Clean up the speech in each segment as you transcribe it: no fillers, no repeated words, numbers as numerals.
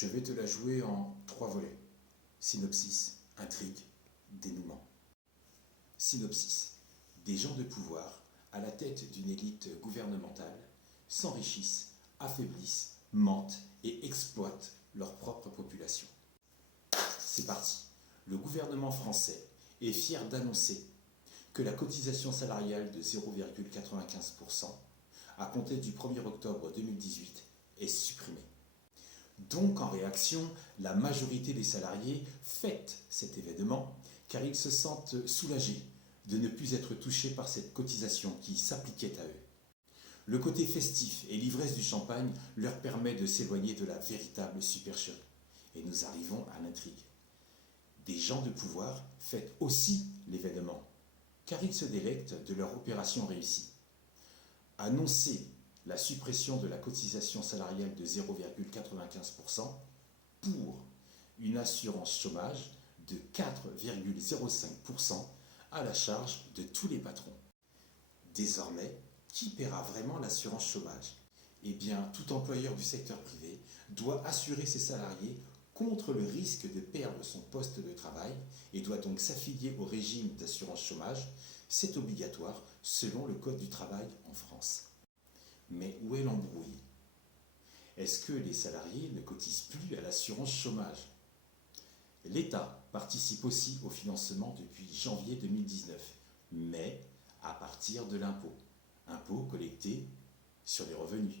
Je vais te la jouer en 3 volets. Synopsis, intrigue, dénouement. Synopsis. Des gens de pouvoir, à la tête d'une élite gouvernementale, s'enrichissent, affaiblissent, mentent et exploitent leur propre population. C'est parti. Le gouvernement français est fier d'annoncer que la cotisation salariale de 0,95% à compter du 1er octobre 2018 est supprimée. Donc, en réaction, la majorité des salariés fête cet événement car ils se sentent soulagés de ne plus être touchés par cette cotisation qui s'appliquait à eux. Le côté festif et l'ivresse du champagne leur permet de s'éloigner de la véritable supercherie. Et nous arrivons à l'intrigue. Des gens de pouvoir fêtent aussi l'événement car ils se délectent de leur opération réussie. Annoncer la suppression de la cotisation salariale de 0,95% pour une assurance chômage de 4,05% à la charge de tous les patrons. Désormais, qui paiera vraiment l'assurance chômage? Eh bien, tout employeur du secteur privé doit assurer ses salariés contre le risque de perdre son poste de travail et doit donc s'affilier au régime d'assurance chômage. C'est obligatoire selon le Code du travail en France. Mais où est l'embrouille? Est-ce que les salariés ne cotisent plus à l'assurance chômage? L'État participe aussi au financement depuis janvier 2019, mais à partir de l'impôt. Impôt collecté sur les revenus.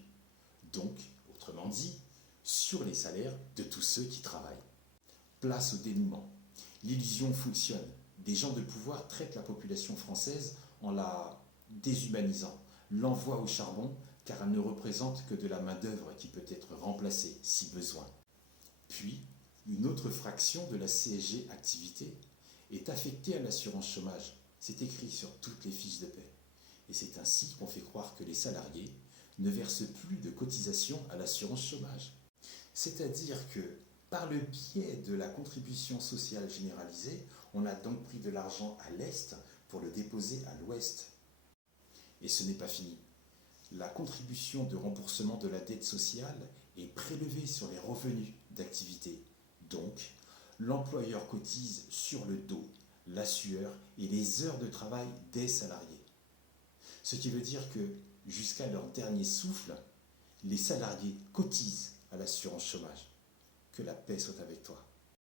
Donc, autrement dit, sur les salaires de tous ceux qui travaillent. Place au dénouement. L'illusion fonctionne. Des gens de pouvoir traitent la population française en la déshumanisant, l'envoient au charbon car elle ne représente que de la main-d'œuvre qui peut être remplacée si besoin. Puis, une autre fraction de la CSG activité est affectée à l'assurance chômage. C'est écrit sur toutes les fiches de paie. Et c'est ainsi qu'on fait croire que les salariés ne versent plus de cotisations à l'assurance chômage. C'est-à-dire que, par le biais de la contribution sociale généralisée, on a donc pris de l'argent à l'Est pour le déposer à l'Ouest. Et ce n'est pas fini. La contribution de remboursement de la dette sociale est prélevée sur les revenus d'activité. Donc, l'employeur cotise sur le dos, la sueur et les heures de travail des salariés. Ce qui veut dire que, jusqu'à leur dernier souffle, les salariés cotisent à l'assurance chômage. Que la paix soit avec toi.